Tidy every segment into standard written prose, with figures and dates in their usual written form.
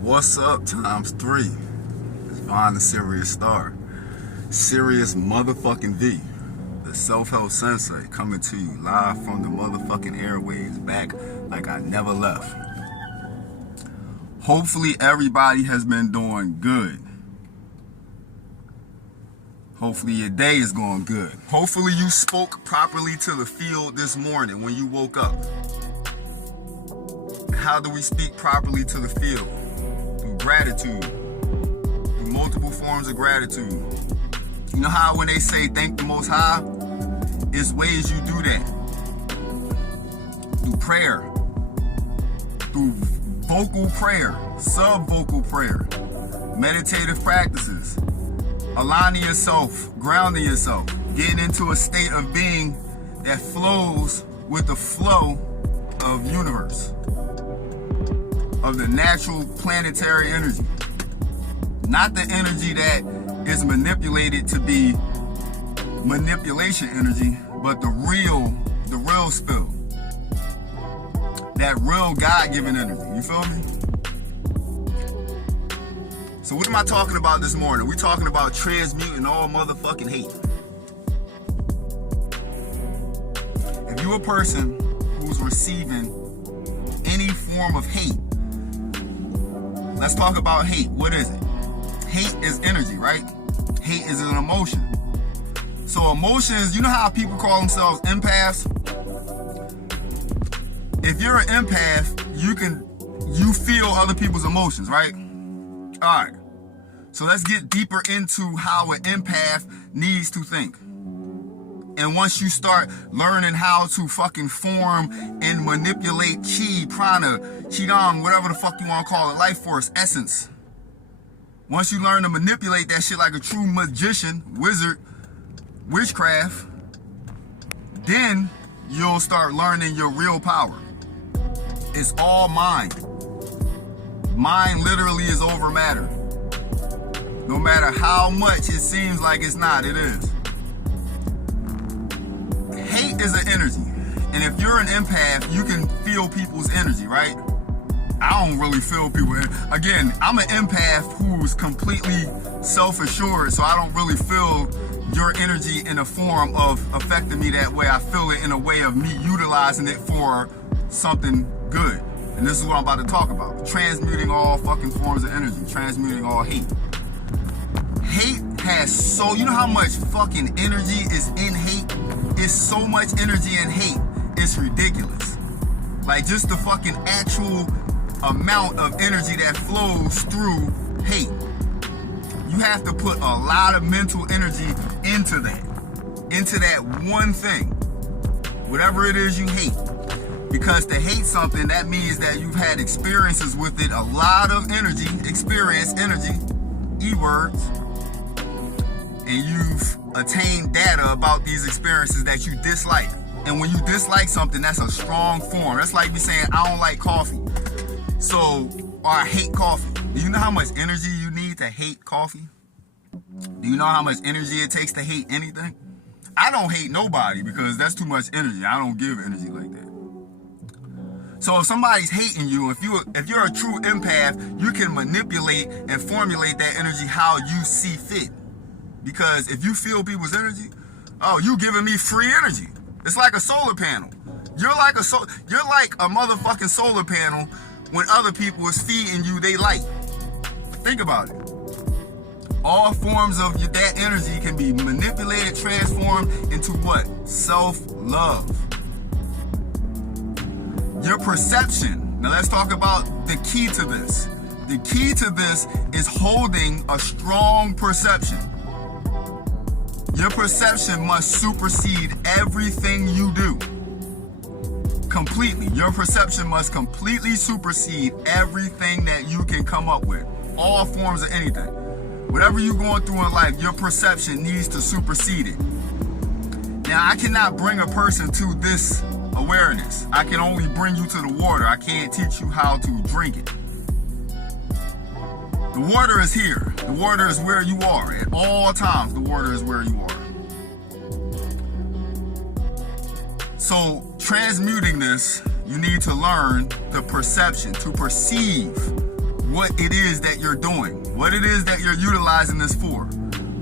What's up times 3? It's Vaughn the Serious Star. Serious motherfucking V. The self-help sensei coming to you live from the motherfucking airwaves, back like I never left. Hopefully everybody has been doing good. Hopefully your day is going good. Hopefully you spoke properly to the field this morning when you woke up. How do we speak properly to the field? Through gratitude. Through multiple forms of gratitude. You know how when they say thank the Most High? It's ways you do that. Through prayer. Through vocal prayer. Sub-vocal prayer. Meditative practices. Aligning yourself. Grounding yourself. Getting into a state of being that flows with the flow of universe. Of the natural planetary energy. Not the energy that is manipulated to be manipulation energy, but the real spill. That real God-given energy. You feel me? So what am I talking about this morning? We're talking about transmuting all motherfucking hate. If you're a person who's receiving any form of hate, let's talk about hate. What is it? Hate is energy, right? Hate is an emotion. So emotions, you know how people call themselves empaths? If you're an empath, you feel other people's emotions, right? All right. So let's get deeper into how an empath needs to think. And once you start learning how to fucking form and manipulate chi, prana, qigong, whatever the fuck you want to call it, life force, essence. Once you learn to manipulate that shit like a true magician, wizard, witchcraft, then you'll start learning your real power. It's all mind. Mind literally is over matter. No matter how much it seems like it's not, it is. Hate is an energy. And if you're an empath, you can feel people's energy, right? I don't really feel people. Again, I'm an empath who's completely self-assured, so I don't really feel your energy in a form of affecting me that way. I feel it in a way of me utilizing it for something good. And this is what I'm about to talk about. Transmuting all fucking forms of energy. Transmuting all hate. Hate has you know how much fucking energy is in hate? It's so much energy in hate. It's ridiculous. Like just the fucking actual amount of energy that flows through hate. You have to put a lot of mental energy into that one thing. Whatever it is you hate. Because to hate something, that means that you've had experiences with it, a lot of energy, experience, energy, E-words, and you've attained data about these experiences that you dislike. And when you dislike something, that's a strong form. That's like me saying, I don't like coffee. So, or I hate coffee. Do you know how much energy you need to hate coffee? Do you know how much energy it takes to hate anything? I don't hate nobody because that's too much energy. I don't give energy like that. So if somebody's hating you, if you're a true empath, you can manipulate and formulate that energy how you see fit. Because if you feel people's energy, oh, you giving me free energy. It's like a solar panel. You're like a motherfucking solar panel when other people is feeding you they light. Think about it. All forms of that energy can be manipulated, transformed into what? Self-love. Your perception. Now let's talk about the key to this. The key to this is holding a strong perception. Your perception must supersede everything you do. Completely. Your perception must completely supersede everything that you can come up with. All forms of anything. Whatever you're going through in life, your perception needs to supersede it. Now, I cannot bring a person to this awareness. I can only bring you to the water. I can't teach you how to drink it. The The water is here. The water is where you are. At all times, the water is where you are. So, transmuting this, you need to learn the perception, to perceive what it is that you're doing, what it is that you're utilizing this for,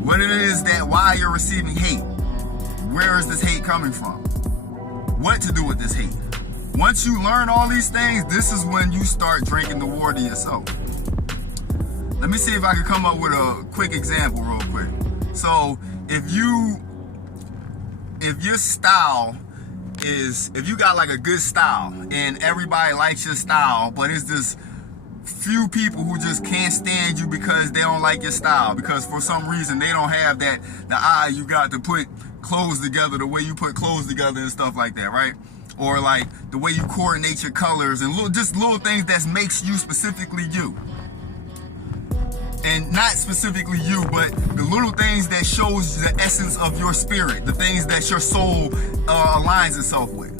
what it is that, why you're receiving hate, where is this hate coming from, what to do with this hate. Once you learn all these things, this is when you start drinking the water yourself. Let me see if I can come up with a quick example real quick. So if your style is, if you got like a good style and everybody likes your style, but it's just few people who just can't stand you because they don't like your style, because for some reason they don't have the eye you got to put clothes together the way you put clothes together and stuff like that, right? Or like the way you coordinate your colors and little things that makes you specifically you. And not specifically you, but the little things that shows the essence of your spirit, the things that your soul aligns itself with.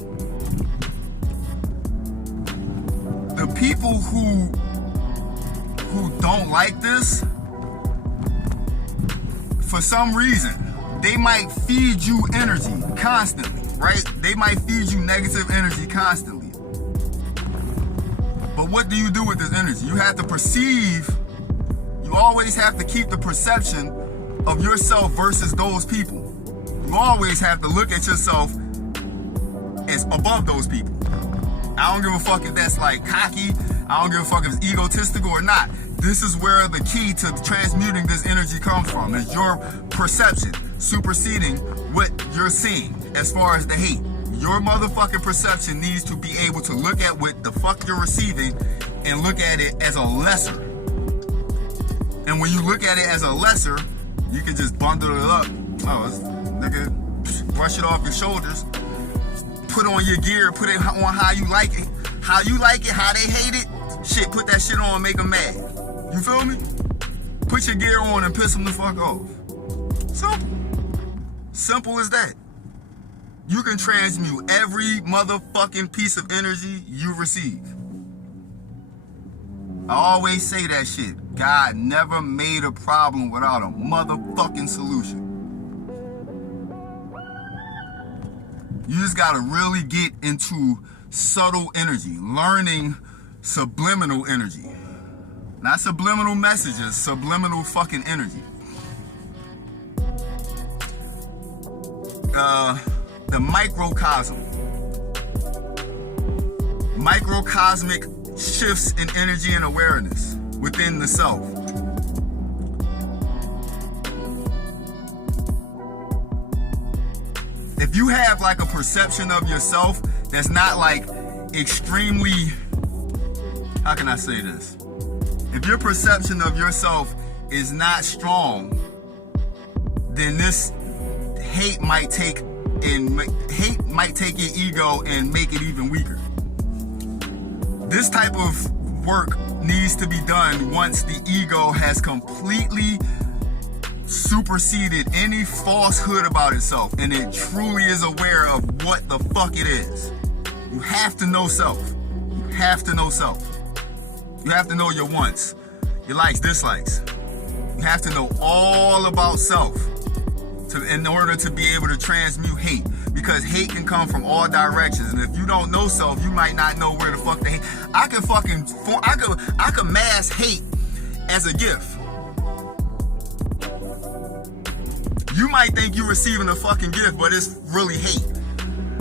The people who don't like this, for some reason, they might feed you energy constantly, right? They might feed you negative energy constantly. But what do you do with this energy? You have to perceive, you always have to keep the perception of yourself versus those people. You always have to look at yourself as above those people. I don't give a fuck if that's like cocky. I don't give a fuck if it's egotistical or not. This is where the key to transmuting this energy comes from, is your perception superseding what you're seeing as far as the hate. Your motherfucking perception needs to be able to look at what the fuck you're receiving and look at it as a lesser. And when you look at it as a lesser, you can just bundle it up. Oh, nigga, brush it off your shoulders. Put on your gear, put it on how you like it. How you like it, how they hate it. Shit, put that shit on, make them mad. You feel me? Put your gear on and piss them the fuck off. Simple. Simple as that. You can transmute every motherfucking piece of energy you receive. I always say that shit. God never made a problem without a motherfucking solution. You just gotta really get into subtle energy, learning subliminal energy. Not subliminal messages, subliminal fucking energy. The microcosm. Microcosmic shifts in energy and awareness within the self. If you have like a perception of yourself that's not like extremely, how can I say this? If your perception of yourself is not strong, then this hate might take your ego and make it even weaker. This type of work needs to be done once the ego has completely superseded any falsehood about itself and it truly is aware of what the fuck it is. You have to know self. You have to know self. You have to know your wants, your likes, dislikes. You have to know all about self in order to be able to transmute hate, because hate can come from all directions, and if you don't know self, you might not know where the fuck the hate. I could mask hate as a gift. You might think you're receiving a fucking gift, but it's really hate.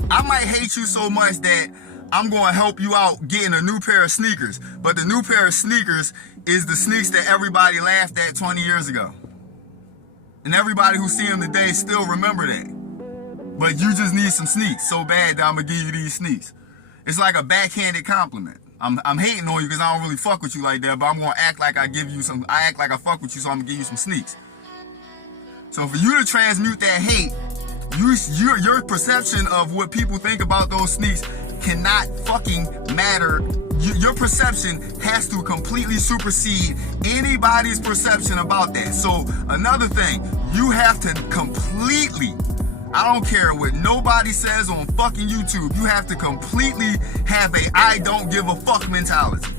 I might hate you so much that I'm going to help you out getting a new pair of sneakers, but the new pair of sneakers is the sneaks that everybody laughed at 20 years ago. And everybody who see them today still remember that. But you just need some sneaks so bad that I'm going to give you these sneaks. It's like a backhanded compliment. I'm hating on you because I don't really fuck with you like that, but I'm going to act like I act like I fuck with you, so I'm going to give you some sneaks. So for you to transmute that hate, your perception of what people think about those sneaks cannot fucking matter. Your perception has to completely supersede anybody's perception about that. So another thing, you have to completely, I don't care what nobody says on fucking YouTube, you have to completely have a I don't give a fuck mentality.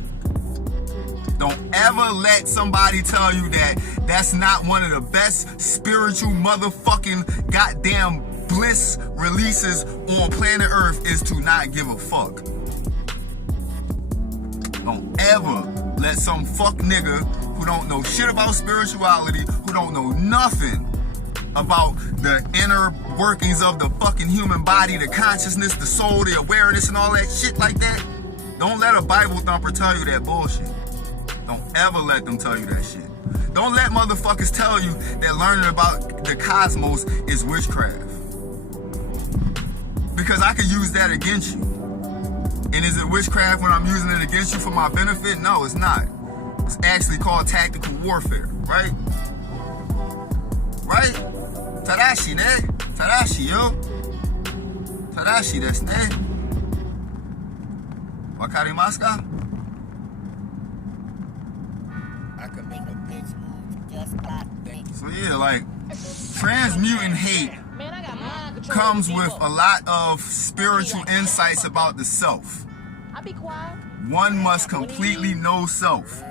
Don't ever let somebody tell you that that's not one of the best spiritual motherfucking goddamn bliss releases on planet Earth is to not give a fuck. Don't ever let some fuck nigga who don't know shit about spirituality, who don't know nothing about the inner workings of the fucking human body, the consciousness, the soul, the awareness, and all that shit like that. Don't let a Bible thumper tell you that bullshit. Don't ever let them tell you that shit. Don't let motherfuckers tell you that learning about the cosmos is witchcraft. Because I could use that against you. And is it witchcraft when I'm using it against you for my benefit? No, it's not. It's actually called tactical warfare, right? Right? Tadashi, ne? Tadashi, yo. Tadashi desu ne. Wakarimasu ka? I could make a bitch move just like that. So yeah, like, transmuting hate comes with a lot of spiritual insights about the self. One must completely know self.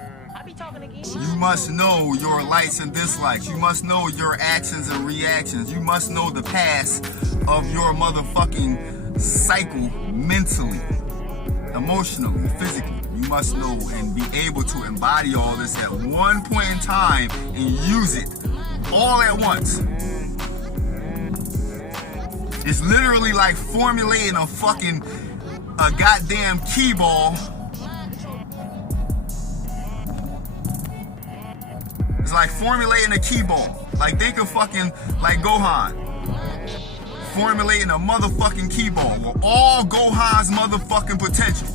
You must know your likes and dislikes. You must know your actions and reactions. You must know the past of your motherfucking cycle mentally, emotionally, physically. You must know and be able to embody all this at one point in time and use it all at once. It's literally like formulating a goddamn key ball. It's like formulating a key ball. Like think of fucking like Gohan. Formulating a motherfucking key ball with all Gohan's motherfucking potential.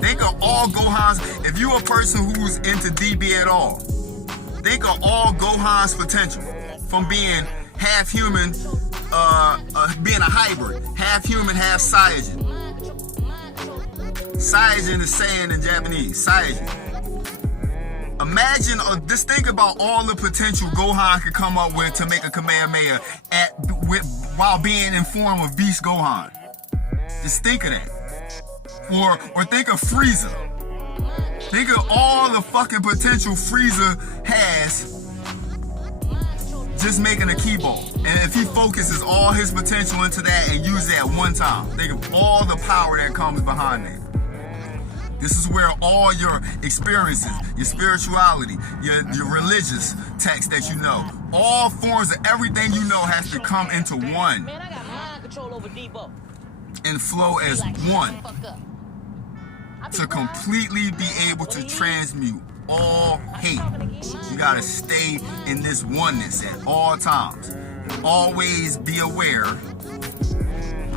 Think of all Gohan's. If you a person who's into DB at all, think of all Gohan's potential. From being half human, being a hybrid, half human, half Saiyajin. Saiyajin is Saiyan in Japanese. Saiyajin. Imagine, just think about all the potential Gohan could come up with to make a Kamehameha while being in form of Beast Gohan. Just think of that. Or think of Frieza. Think of all the fucking potential Frieza has just making a key ball. And if he focuses all his potential into that and uses it at one time, think of all the power that comes behind that. This is where all your experiences, your spirituality, your religious text that you know, all forms of everything you know has to come into one and flow as one to completely be able to transmute all hate. You gotta stay in this oneness at all times. Always be aware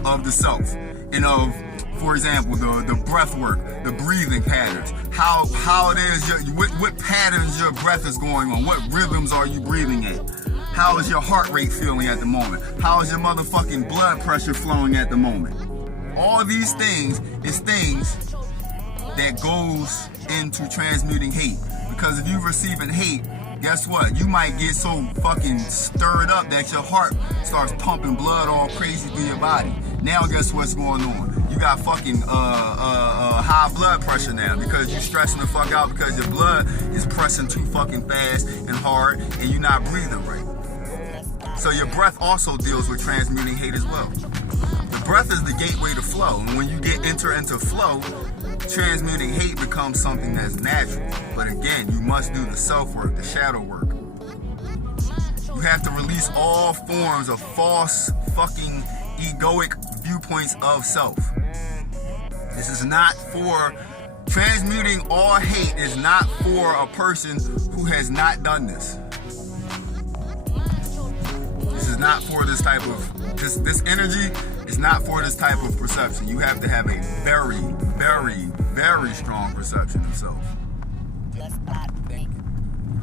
of the self and of, for example, the breath work, the breathing patterns, how it is, what patterns your breath is going on, what rhythms are you breathing in, how is your heart rate feeling at the moment, how is your motherfucking blood pressure flowing at the moment. All these things is things that goes into transmuting hate. Because if you're receiving hate, guess what? You might get so fucking stirred up that your heart starts pumping blood all crazy through your body. Now guess what's going on? You got fucking high blood pressure now because you're stressing the fuck out because your blood is pressing too fucking fast and hard and you're not breathing right. So your breath also deals with transmuting hate as well. The breath is the gateway to flow, and when you enter into flow, transmuting hate becomes something that's natural. But again, you must do the self-work, the shadow work. You have to release all forms of false fucking egoic viewpoints of self. This is not for, transmuting all hate is not for a person who has not done this. This is not for this type of, this energy is not for this type of perception. You have to have a very, very, very strong perception of self.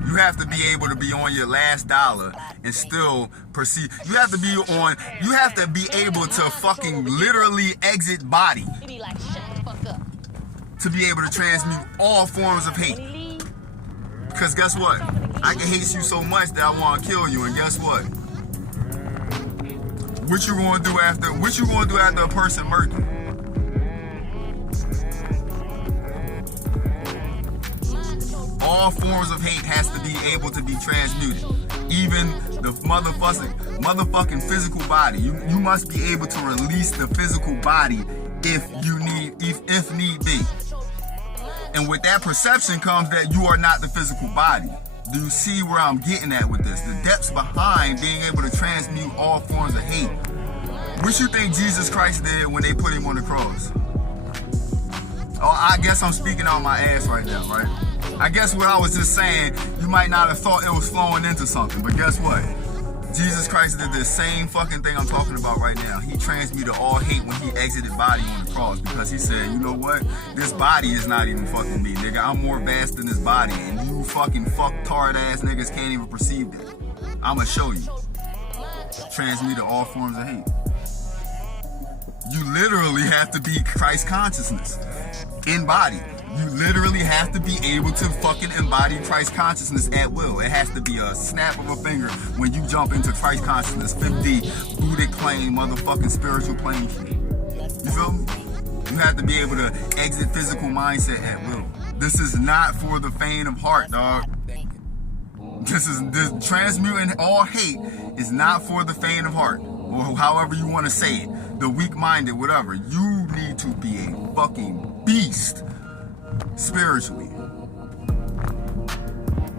You have to be able to be on your last dollar and still perceive. You have to be able to fucking literally exit body to be able to transmute all forms of hate. Because guess what? I can hate you so much that I want to kill you, and guess what? What you gonna do after a person murder you? all forms of hate has to be able to be transmuted. Even the motherfucking physical body. You must be able to release the physical body if need be. And with that perception comes that you are not the physical body. Do you see where I'm getting at with this? The depths behind being able to transmute all forms of hate. What you think Jesus Christ did when they put him on the cross? Oh, I guess I'm speaking on my ass right now, right? I guess what I was just saying, you might not have thought it was flowing into something, but guess what? Jesus Christ did the same fucking thing I'm talking about right now. He transmuted all hate when he exited body on the cross, because he said, you know what? This body is not even fucking me, nigga. I'm more vast than this body, and you fucking fucktard ass niggas can't even perceive that. I'ma show you. Transmuted all forms of hate. You literally have to be Christ consciousness in body. You literally have to be able to fucking embody Christ consciousness at will. It has to be a snap of a finger when you jump into Christ consciousness, 5D, Buddhic plane, motherfucking spiritual plane shit. You feel me? You have to be able to exit physical mindset at will. This is not for the faint of heart, dog. This transmuting all hate is not for the faint of heart, or however you want to say it. The weak-minded, whatever. You need to be a fucking beast spiritually.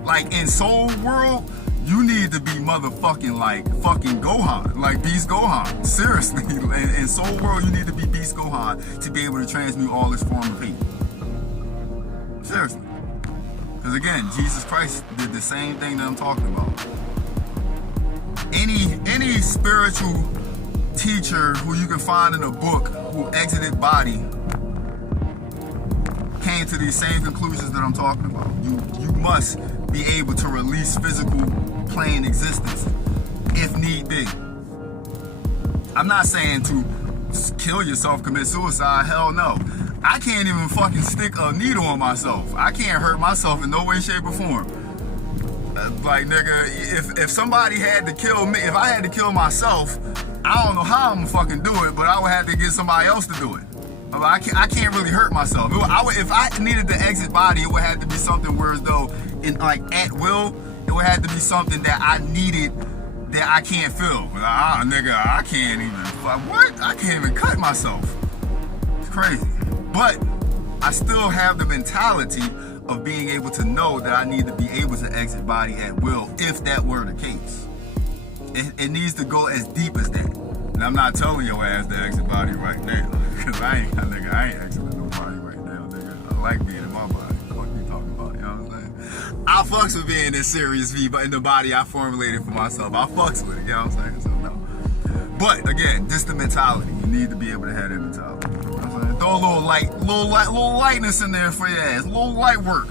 Like in Soul World, you need to be motherfucking like fucking Gohan, like Beast Gohan. Seriously, in Soul World, you need to be Beast Gohan to be able to transmute all this form of hate. Seriously. Because again, Jesus Christ did the same thing that I'm talking about. Any spiritual teacher who you can find in a book who exited body came to these same conclusions that I'm talking about. You must be able to release physical plane existence if need be. I'm not saying to kill yourself, commit suicide, hell no. I can't even fucking stick a needle on myself. I can't hurt myself in no way, shape, or form. Like, nigga, if somebody had to kill me, if I had to kill myself, I don't know how I'm gonna fucking do it, but I would have to get somebody else to do it. I can't really hurt myself. If I needed to exit body, it would have to be something where as though, at will, it would have to be something that I needed that I can't feel. Nigga, I can't even, what? I can't even cut myself. It's crazy. But I still have the mentality of being able to know that I need to be able to exit body at will, if that were the case. It needs to go as deep as that. And I'm not telling your ass to exit body right now. Cause I ain't exiting nobody right now, nigga. I like being in my body. What you talking about? You know what I'm saying? I fucks with being in serious V, but in the body I formulated for myself. I fucks with it, you know what I'm saying? So no. But again, just the mentality. You need to be able to have that mentality. You know what I'm saying? Throw a little lightness in there for your ass. A little light work.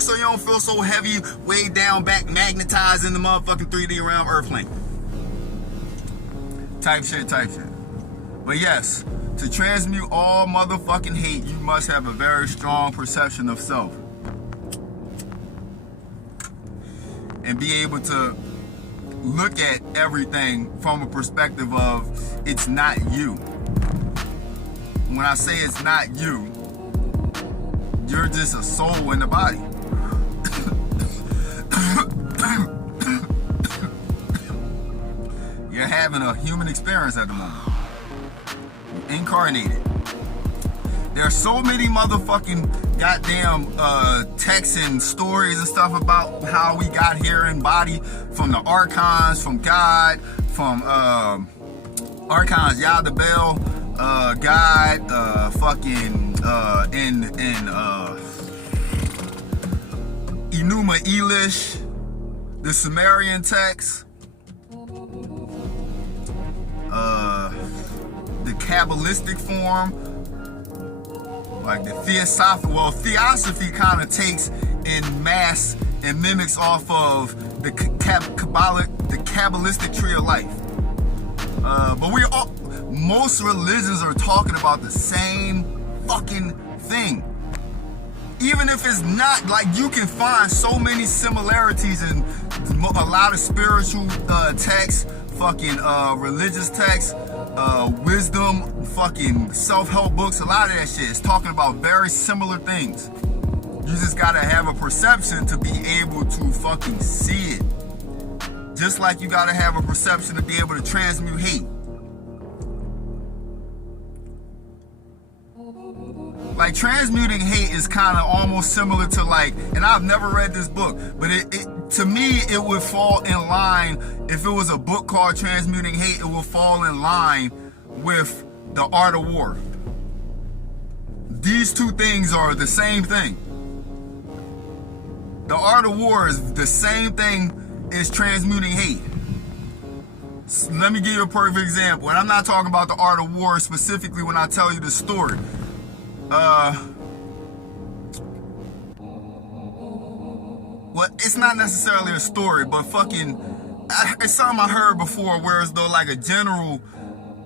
So you don't feel so heavy, way down back, magnetized in the motherfucking 3D realm, earth plane. Type shit. But yes, to transmute all motherfucking hate, you must have a very strong perception of self. And be able to look at everything from a perspective of, it's not you. When I say it's not you, you're just a soul in the body. You're having a human experience at the moment. You're incarnated. There are so many motherfucking goddamn texts and stories and stuff about how we got here in body, from the archons, from God, from archons Yadabel, God, Enuma Elish, the Sumerian text, the Kabbalistic form, like the Theosophy. Well, Theosophy kind of takes in mass and mimics off of the Kabbalistic tree of life. But most religions are talking about the same fucking thing. Even if it's not, like, you can find so many similarities in a lot of spiritual texts, fucking religious texts, wisdom, fucking self-help books. A lot of that shit is talking about very similar things. You just gotta have a perception to be able to fucking see it. Just like you gotta have a perception to be able to transmute hate. Like, transmuting hate is kind of almost similar to, like, and I've never read this book, but it to me, it would fall in line, if it was a book called Transmuting Hate, it would fall in line with The Art of War. These two things are the same thing. The Art of War is the same thing as transmuting hate. So let me give you a perfect example, and I'm not talking about The Art of War specifically when I tell you the story. Well, it's not necessarily a story, but it's something I heard before, where as though like a general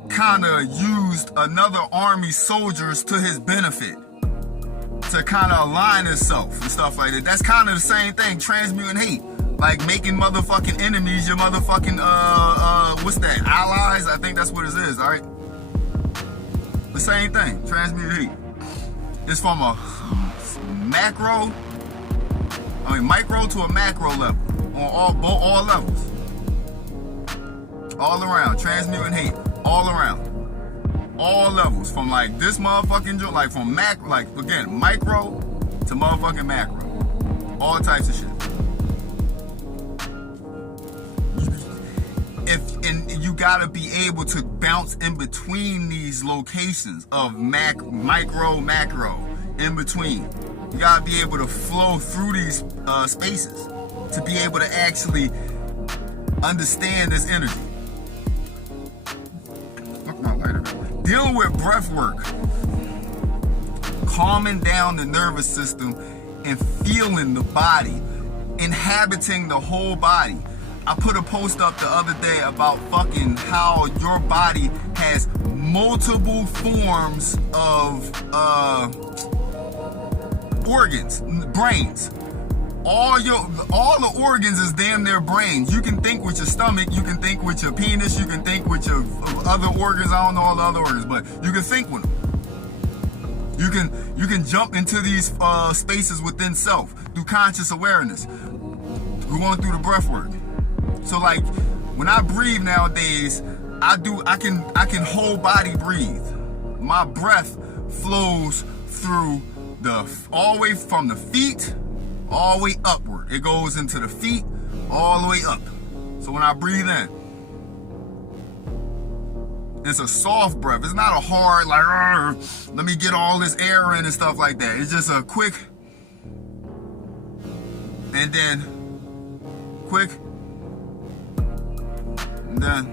kind of used another army soldiers to his benefit to kind of align himself and stuff like that. That's kind of the same thing, transmuting hate. Like making motherfucking enemies your motherfucking, what's that, allies? I think that's what it is, alright? The same thing, transmuting hate. It's from a micro to a macro level, on all levels, all around, transmuting hate, all around, all levels, from like this motherfucking joint, like from again, micro to motherfucking macro, all types of shit. And you gotta be able to bounce in between these locations of micro, macro, in between. You gotta be able to flow through these spaces to be able to actually understand this energy. Fuck my lighter. Dealing with breath work, calming down the nervous system and feeling the body, inhabiting the whole body. I put a post up the other day about fucking how your body has multiple forms of organs, brains. All the organs is damn near brains. You can think with your stomach, you can think with your penis, you can think with your other organs. I don't know all the other organs, but you can think with them. You can jump into these spaces within self through conscious awareness. We're going through the breath work. So like when I breathe nowadays, I can whole body breathe. My breath flows through all the way from the feet all the way upward. It goes into the feet all the way up. So when I breathe in, it's a soft breath. It's not a hard like let me get all this air in and stuff like that. It's just a quick and then quick. And then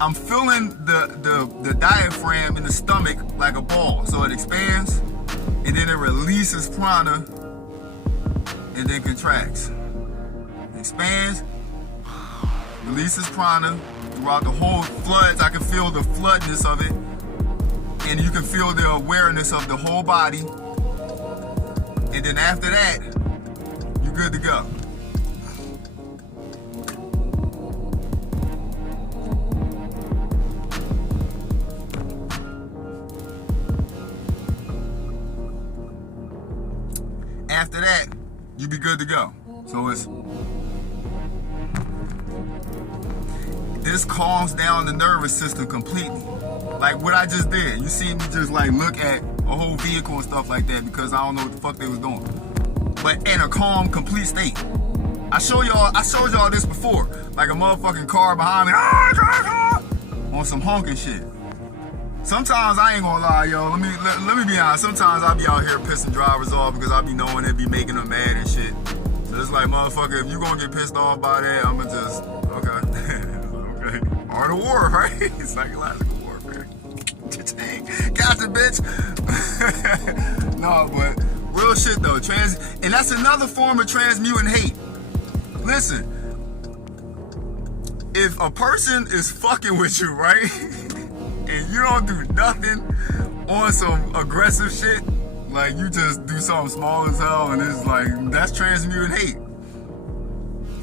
I'm feeling the diaphragm in the stomach like a ball. So it expands and then it releases prana and then contracts. Expands, releases prana throughout the whole floods. I can feel the floodness of it. And you can feel the awareness of the whole body. And then after that, you're good to go. After that, you be good to go. So this calms down the nervous system completely. Like what I just did. You see me just like look at a whole vehicle and stuff like that because I don't know what the fuck they was doing. But in a calm, complete state. I showed y'all this before. Like a motherfucking car behind me. On some honking shit. Sometimes I ain't gonna lie, yo. Let me be honest. Sometimes I be out here pissing drivers off because I be knowing they be making them mad and shit. So it's like, motherfucker, if you gonna get pissed off by that, I'ma just okay. Okay. Art of war, right? Psychological warfare. Gotcha, bitch. No, but real shit though. And that's another form of transmuting hate. Listen, if a person is fucking with you, right? And you don't do nothing on some aggressive shit, like you just do something small as hell, and it's like, that's transmuting hate.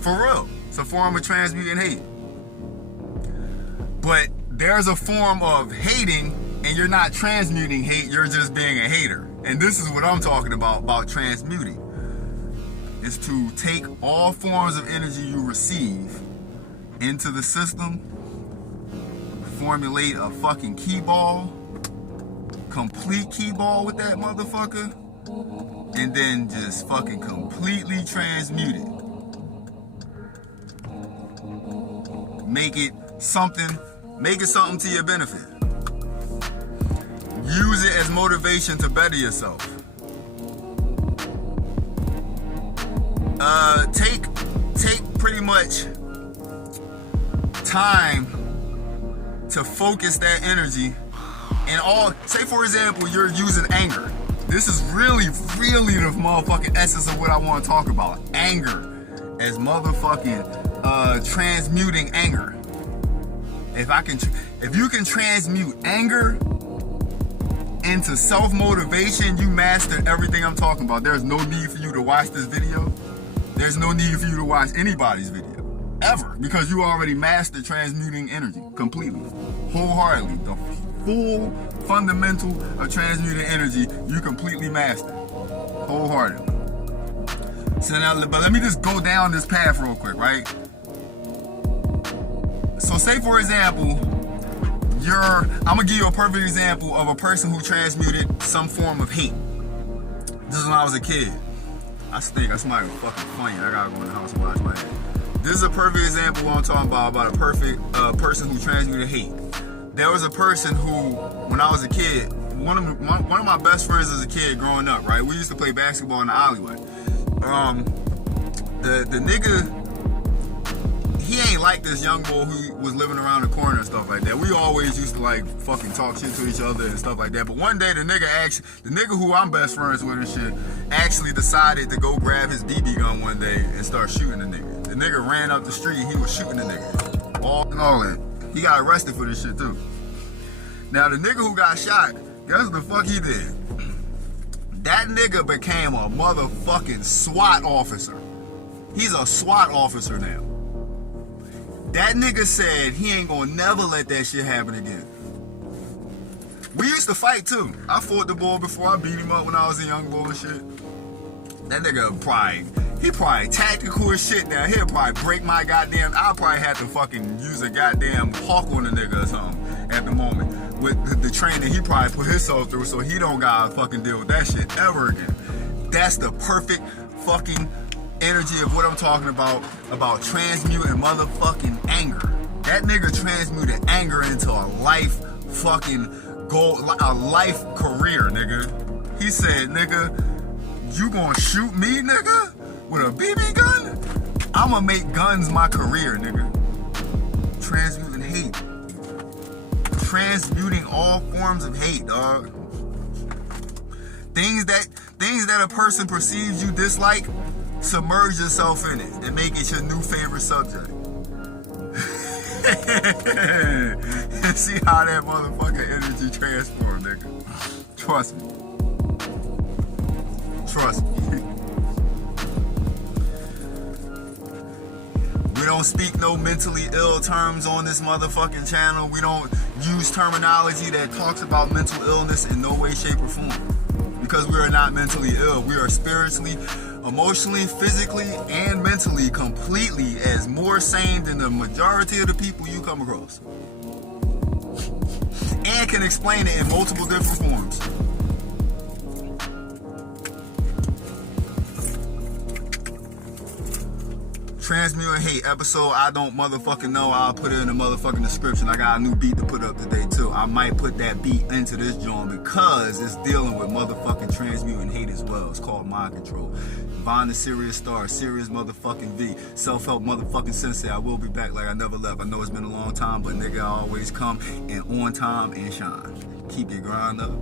For real. It's a form of transmuting hate. But there's a form of hating, and you're not transmuting hate, you're just being a hater. And this is what I'm talking about transmuting. Is to take all forms of energy you receive into the system, formulate a fucking key ball, complete key ball with that motherfucker, and then just fucking completely transmute it. Make it something to your benefit. Use it as motivation to better yourself. Take pretty much time to focus that energy and all. Say for example, you're using anger. This is really the motherfucking essence of what I want to talk about. Anger as motherfucking transmuting anger. If you can transmute anger into self-motivation, you mastered everything I'm talking about. There's no need for you to watch this video. There's no need for you to watch anybody's video, ever, because you already mastered transmuting energy completely, wholeheartedly. The full fundamental of transmuting energy, you completely mastered, wholeheartedly. So now, but let me just go down this path real quick, right? So say for example, I'm gonna give you a perfect example of a person who transmuted some form of hate. This is when I was a kid. I think that's somebody fucking funny. I gotta go in the house and wash my head. This is a perfect example of what I'm talking about a perfect person who transmuted hate. There was a person who, when I was a kid, one of my best friends as a kid growing up, right? We used to play basketball in the alleyway. The nigga, he ain't like this young boy who was living around the corner and stuff like that. We always used to like fucking talk shit to each other and stuff like that. But one day the nigga who I'm best friends with and shit, actually decided to go grab his BB gun one day and start shooting the nigga. The nigga ran up the street and he was shooting the nigga. All that. He got arrested for this shit too. Now the nigga who got shot, guess what the fuck he did? That nigga became a motherfucking SWAT officer. He's a SWAT officer now. That nigga said he ain't gonna never let that shit happen again. We used to fight too. I fought the boy before. I beat him up when I was a young boy and shit. That nigga probably tactical as shit now. He'll probably break my goddamn. I'll probably have to fucking use a goddamn hawk on the nigga or something at the moment. With the training he probably put himself through, so he don't gotta fucking deal with that shit ever again. That's the perfect fucking energy of what I'm talking about transmuting motherfucking anger. That nigga transmuted anger into a life fucking goal, a life career, nigga. He said, nigga, you gonna shoot me, nigga, with a BB gun? I'ma make guns my career, nigga. Transmuting hate. Transmuting all forms of hate, dog. Things that a person perceives you dislike, submerge yourself in it and make it your new favorite subject. See how that motherfucking energy transforms, nigga. Trust me. Trust me. We don't speak no mentally ill terms on this motherfucking channel. We don't use terminology that talks about mental illness in no way, shape, or form. Because we are not mentally ill. We are spiritually, emotionally, physically, and mentally completely as more sane than the majority of the people you come across. And can explain it in multiple different forms. Transmuting Hate episode, I don't motherfucking know. I'll put it in the motherfucking description. I got a new beat to put up today too. I might put that beat into this joint because it's dealing with motherfucking transmuting hate as well. It's called Mind Control. Vaughn the Serious Star, Serious motherfucking V. Self-help motherfucking sensei. I will be back like I never left. I know it's been a long time, but nigga, I always come and on time and shine. Keep your grind up.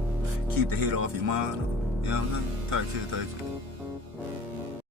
Keep the hate off your mind. You know what I'm saying? Type shit.